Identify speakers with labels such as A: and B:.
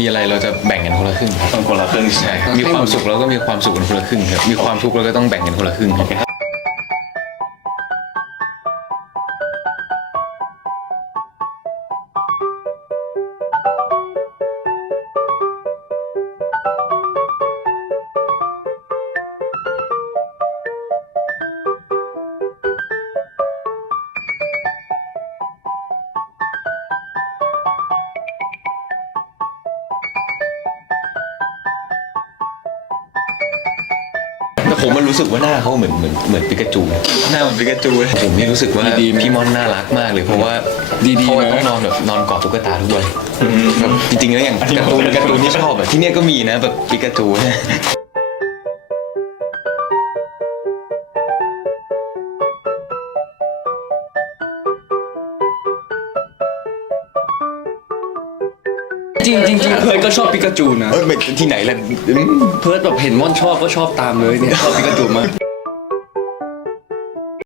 A: มีอะไรเราจะแบ่งกันคนละครึ่งครับ
B: ต้องคนละครึ่ง
A: ใช่ครับมีความสุขเราก็มีความสุขกันคนละครึ่งครับมีความทุกข์เราก็ต้องแบ่งกันคนละครึ่งครับ ผมมันรู้สึกว่าหน้าเขาเหมือนเหมือนเหมือนปิกาจูหน้าเหมือนปิกาจูเลยผมนี่รู้สึกว่า
C: ดีๆไหม
A: พี่มอนน่ารักมากเลยเพราะว่า
C: ดีๆ
A: เขา
C: ไหม
A: ต้องนอนแบบนอนกอดตุ๊กตาทุกวันแบบจริงๆแล้วอย่างการ์ตูนการ์ตูนที่ชอบแบบที่เนี้ยก็มีนะแบบปิกาจู
C: จริงจริงจริงเพิร์ดก็ชอบปิกาจูนะ
A: เออไม่ที่ไหนล่ะอืม
C: เพิร์ดแบบเห็นม่อนชอบก็ชอบตามเลยเนี่ยชอบปิกาจูมาก